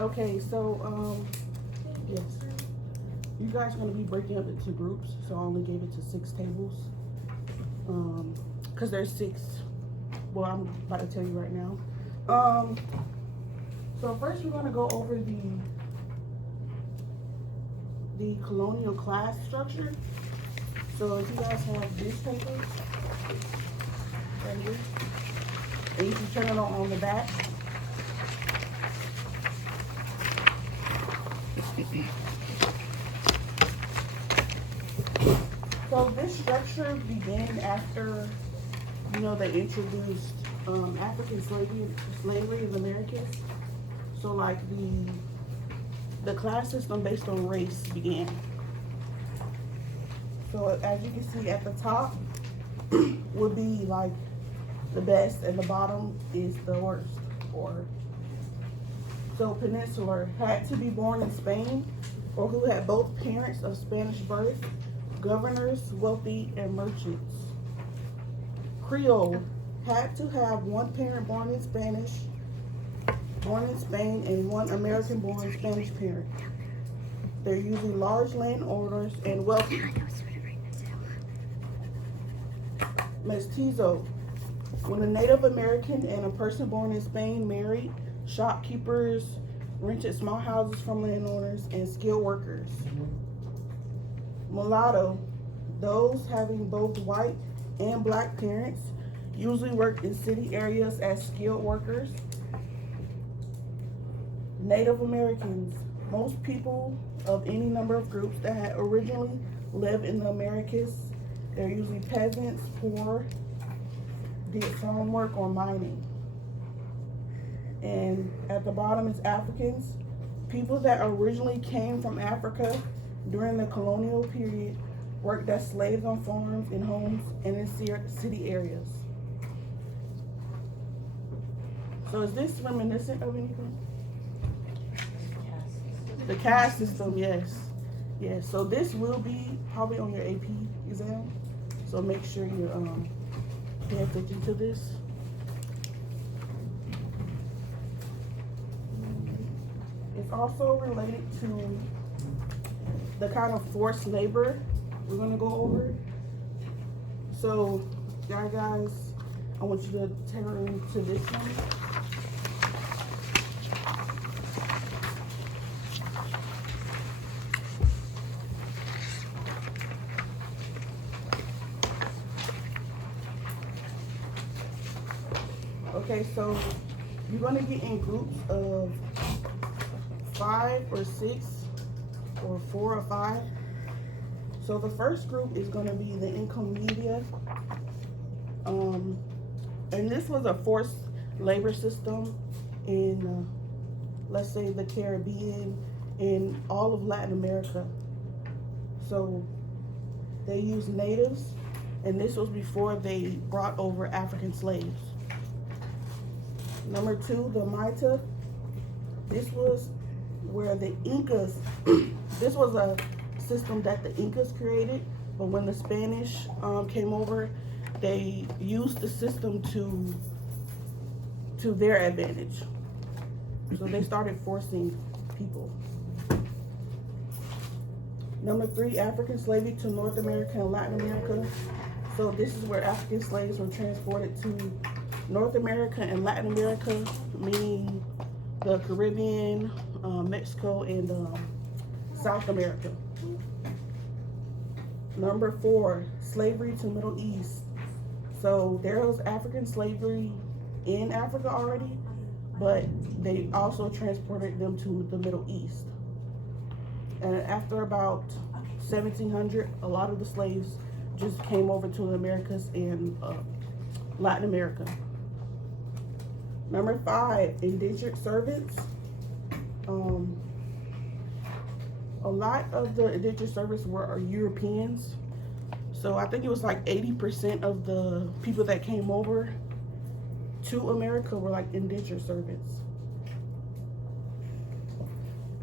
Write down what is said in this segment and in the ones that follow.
Okay, so yes, you guys are gonna be breaking up into groups. So I only gave it to 6 tables. Cause there's 6. Well, I'm about to tell you right now. So first we're gonna go over the colonial class structure. So if you guys have this paper right here, and you can turn it on the back. So this structure began after, they introduced African slavery in America. So like the class system based on race began. So as you can see at the top would be like the best, and the bottom is the worst. So Peninsular had to be born in Spain, or who had both parents of Spanish birth, governors, wealthy, and merchants. Creole had to have one parent born in Spain, and one American-born Spanish parent. They're usually large landowners and wealthy. Mestizo, when a Native American and a person born in Spain married, shopkeepers rented small houses from landowners and skilled workers. Mulatto, those having both white and black parents, usually worked in city areas as skilled workers. Native Americans, most people of any number of groups that had originally lived in the Americas. They're usually peasants, poor, did farm work or mining. And at the bottom is Africans, people that originally came from Africa during the colonial period, worked as slaves on farms, in homes, and in city areas. So is this reminiscent of anything? The caste system, yes. Yes, so this will be probably on your AP exam. So make sure you pay attention to this. It's also related to the kind of forced labor we're gonna go over. So, guys, I want you to turn to this one. Okay, so you're gonna get in groups of 5 or 6 or 4 or 5. So the first group is gonna be the income media. And this was a forced labor system in, let's say, the Caribbean and all of Latin America. So they used natives, and this was before they brought over African slaves. Number 2, the Maita. This was where the Incas, this was a system that the Incas created, but when the Spanish came over, they used the system to their advantage. So they started forcing people. Number 3, African slavery to North America and Latin America. So this is where African slaves were transported to North America and Latin America, meaning the Caribbean, Mexico, and South America. Number 4, slavery to Middle East. So there was African slavery in Africa already, but they also transported them to the Middle East. And after about 1700, a lot of the slaves just came over to the Americas and Latin America. Number 5, indentured servants. A lot of the indentured servants were Europeans. So I think it was like 80% of the people that came over to America were like indentured servants.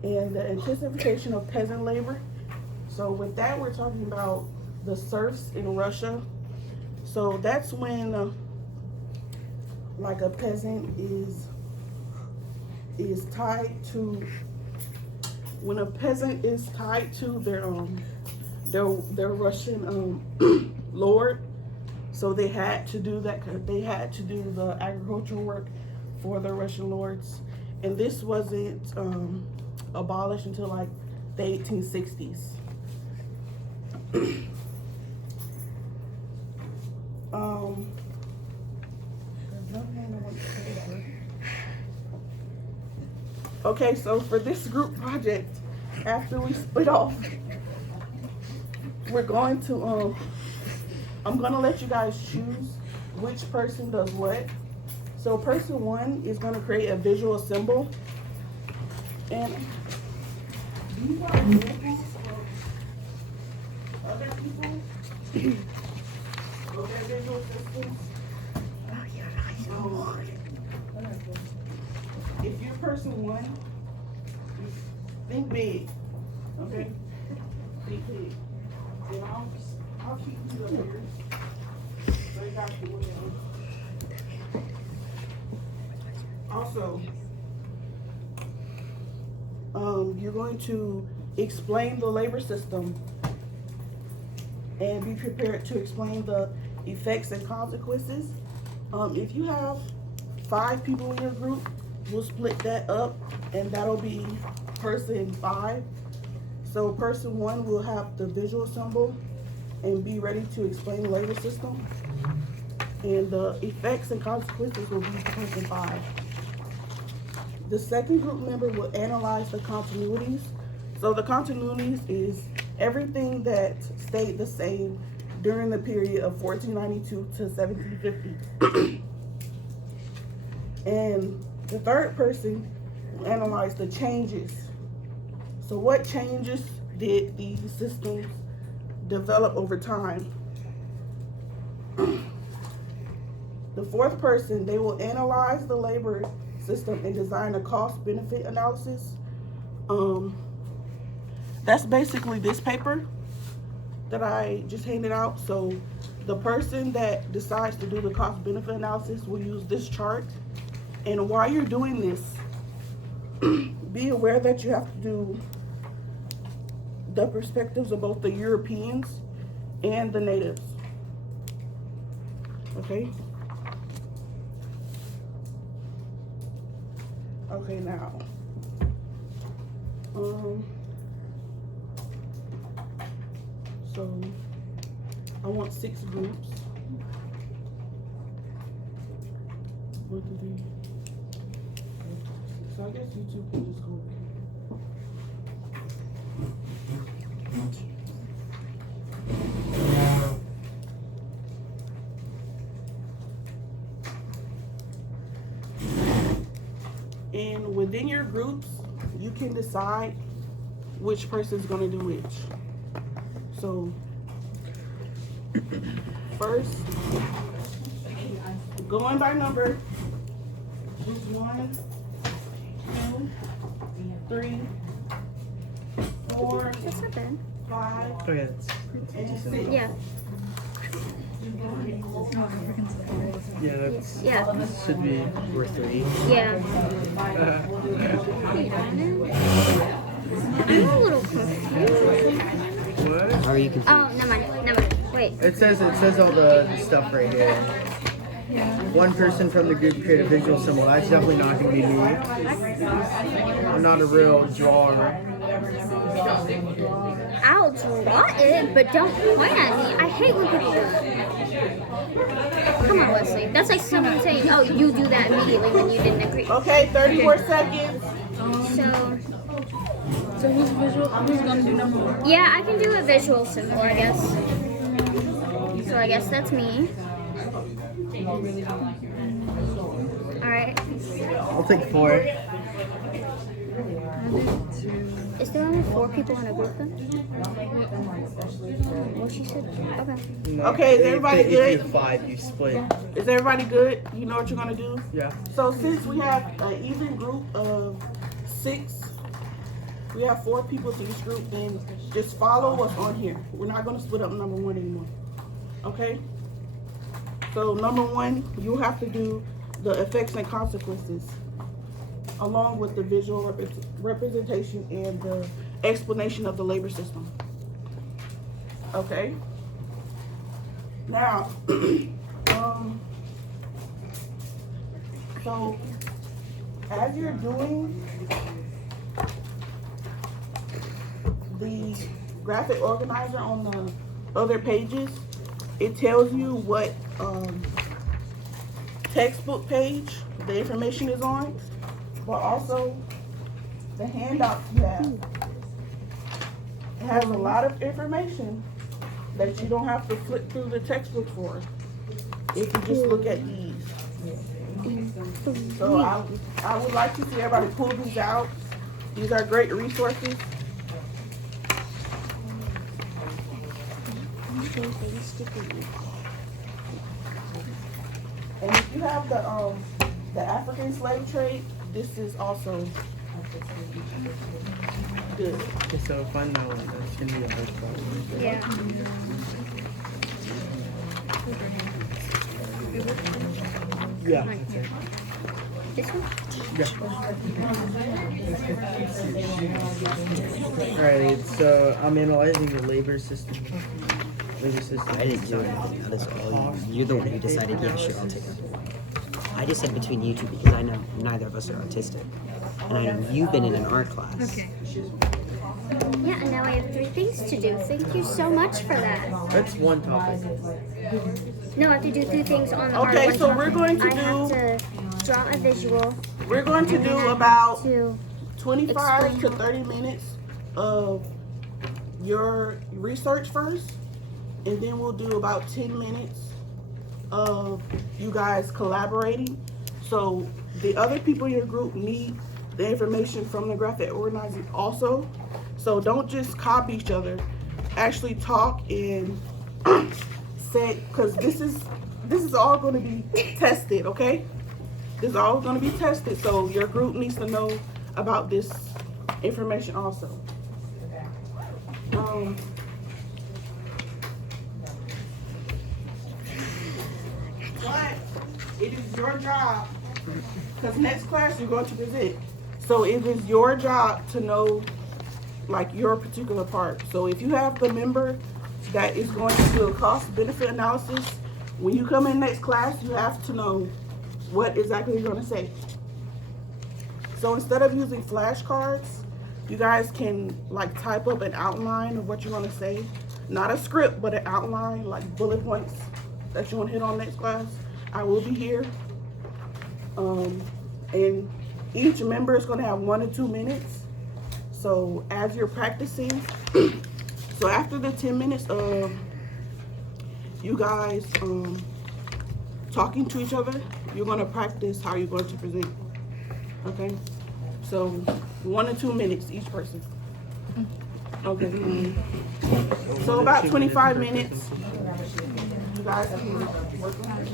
And the intensification of peasant labor. So with that, we're talking about the serfs in Russia. So that's when like a peasant is is tied to, when a peasant is tied to their Russian lord, so they had to do that. They had to do the agricultural work for the Russian lords, and this wasn't abolished until like the 1860s. Okay, so for this group project, after we split off, we're going to I'm gonna let you guys choose which person does what. So person one is gonna create a visual symbol, and these are examples of other people with their visual systems. If you're person one, think big, okay? Think big. And I'll keep you up here. So you got your way. Also, you're going to explain the labor system and be prepared to explain the effects and consequences. If you have 5 people in your group, we'll split that up, and that'll be person 5. So person 1 will have the visual symbol and be ready to explain the labor system, and the effects and consequences will be for person 5. The second group member will analyze the continuities. So the continuities is everything that stayed the same during the period of 1492 to 1750. And the third person will analyze the changes. So what changes did these systems develop over time? The fourth person, they will analyze the labor system and design a cost-benefit analysis. That's basically this paper that I just handed out. So the person that decides to do the cost-benefit analysis will use this chart. And while you're doing this, be aware that you have to do the perspectives of both the Europeans and the natives. Okay? Okay, now. So I want 6 groups. 1, 2, 3. So I guess you two can just go. And within your groups, you can decide which person's gonna do which. So first, going by number, just 1, 2, 3, 4, That's not bad. 5, Oh yeah, and 6. Yeah. yeah, that's Yeah. should be worth 3. Yeah. Wait a minute. I'm a little confused. What? How are you confused? Oh, never mind. Never mind. Wait. It says all the stuff right here. One person from the group create a visual symbol. That's definitely not gonna be me. I'm not a real drawer. I'll draw it, but don't point at me. I hate when people do that. Come on, Wesley. That's like someone saying, oh, you do that immediately when you didn't agree. Okay, 30 more seconds. So who's gonna do number 1? Yeah, I can do a visual symbol, I guess. So I guess that's me. Alright. I'll take 4. Is there only 4 people in a group then? Well, she said, okay. No, Okay, is everybody if good? you're 5, you split. Is everybody good? You know what you're gonna do? Yeah. So since we have an even group of 6, we have 4 people to each group, and just follow what's on here. We're not gonna split up number 1 anymore. Okay? So number 1, you'll have to do the effects and consequences. along with the visual representation and the explanation of the labor system. Okay? Now, so as you're doing the graphic organizer on the other pages, it tells you what textbook page the information is on, but also the handouts you have. It has a lot of information that you don't have to flip through the textbook for if you just look at these. So I would like to see everybody pull these out. These are great resources. And if you have the African slave trade, this is also good. Okay, so find that one. That's gonna be a hard problem. Yeah. Yeah, that's it. This one? Yeah. Alright, so I'm analyzing the labor system. I didn't do anything. That is all you're the one who decided, yeah, sure, I'll take it. I just said between you two because I know neither of us are autistic. And I know you've been in an art class. Okay. Yeah, and now I have 3 things to do. Thank you so much for that. That's one topic. No, I have to do 3 things on the Okay, art so one we're topic. going to I have do- to draw a visual. We're going to do about To 25 to Explain. 30 minutes of your research first, and then we'll do about 10 minutes of you guys collaborating. So the other people in your group need the information from the graphic organizing also. So don't just copy each other. Actually talk and say, because this is all going to be tested, okay? This is all going to be tested, so your group needs to know about this information also. But it is your job, because next class you're going to present. So it is your job to know like your particular part. So if you have the member that is going to do a cost benefit analysis, when you come in next class, you have to know what exactly you're going to say. So instead of using flashcards, you guys can like type up an outline of what you want to say. Not a script, but an outline, like bullet points that you want to hit on next class. I will be here. And each member is going to have 1 to 2 minutes. So as you're practicing, so after the 10 minutes of you guys talking to each other, you're going to practice how you're going to present. Okay? So 1 to 2 minutes each person. Okay. So about 25 minutes. You guys can work on it.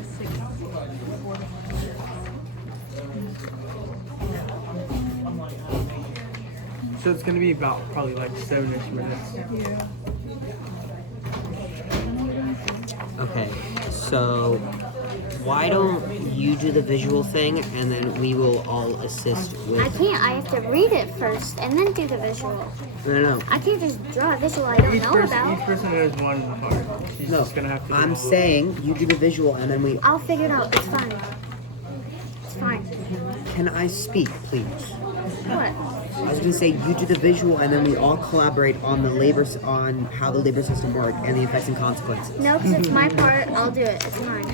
So it's gonna be about probably like 7-ish minutes. Okay, so why don't you do the visual thing and then we will all assist I with. can't. I have to read it first and then do the visual. No. I can't just draw a visual I don't Each know person about. has one part. She's No, just gonna have to do I'm all of it. saying you do the visual and then we. I'll figure it out. It's fine. It's fine. Can I speak, please? What? I was gonna say you do the visual and then we all collaborate on on how the labor system works and the effects and consequences. No, because it's my part. I'll do it. It's mine.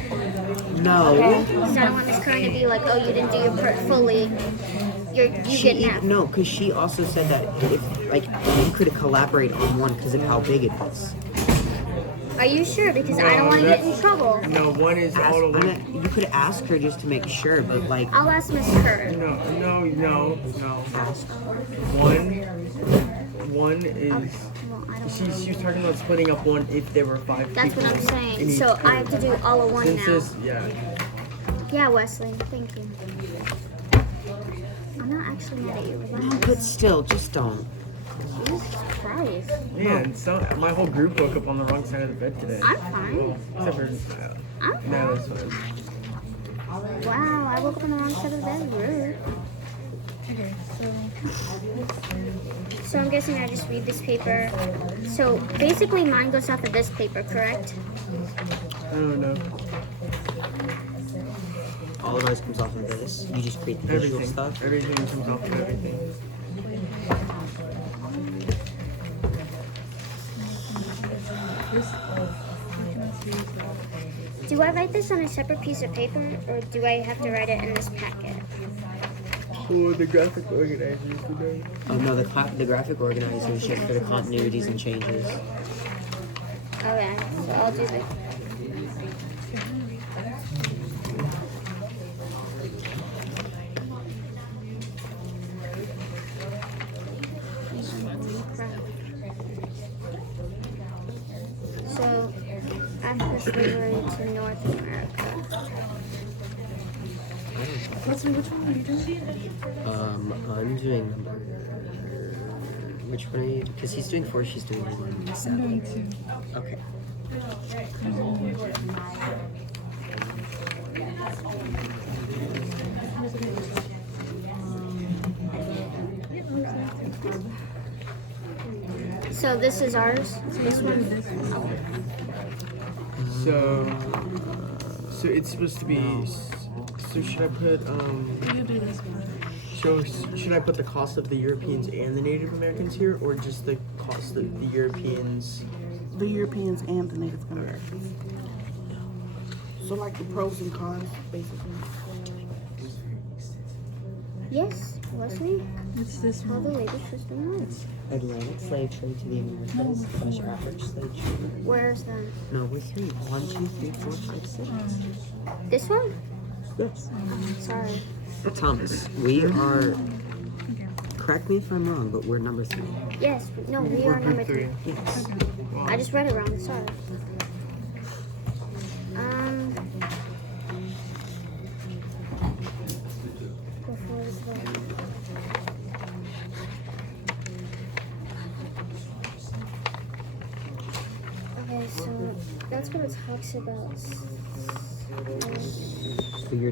No. Okay? Because I don't want this current to be like, oh, you didn't do your part fully. You get an F. No, because she also said that if like you could collaborate on one because of how big it is. Are you sure? Because I don't want to get in trouble. No, one is all of one. You could ask her just to make sure, but like. I'll ask Miss Kerr. No. One is. Well, I don't know. She was talking about splitting up one if there were 5 That's people what I'm in saying. each So I have group. to do all of one Since now. this, yeah. Yeah, Wesley. Thank you. I'm not actually mad at you. Relax. But still, just don't. Jesus Christ. Yeah, and so my whole group woke up on the wrong side of the bed today. I'm fine. Well, except for I'm no, that's fine. Wow, I woke up on the wrong side of the bed. Rude. Okay, So I'm guessing I just read this paper. So basically mine goes off of this paper, correct? I don't know. All of ours comes off of this. You just create the visual Everything. stuff. Everything comes off of everything. Do I write this on a separate piece of paper or do I have to write it in this packet? Or the graphic organizers, you know. Oh no, the graphic organizer is just for the continuities and changes. Okay, so I'll do that. So, Africa slavery to North America. Leslie, which one are you doing? I'm doing number. Which one are you? Because he's doing 4, she's doing 1. I'm 7. doing 2. Okay. So this is ours. This one. So it's supposed to be. So should I put You do this one. So should I put the cost of the Europeans and the Native Americans here, or just the cost of the Europeans? The Europeans and the Native Americans. So like the pros and cons, basically. Yes, Leslie. It's this All the one. labor system was. Atlantic slave trade to the Americas. That's your average slave trade. Where's that? No, we're 3. 1, 2, 3, 4, 5, 6. This one? Yes. Sorry. Thomas, we are. Correct me if I'm wrong, but we're number 3. Yes. No, we are number 3. Yes. I just read it wrong. Sorry. Before the vote. Okay, so that's what it talks about. So you're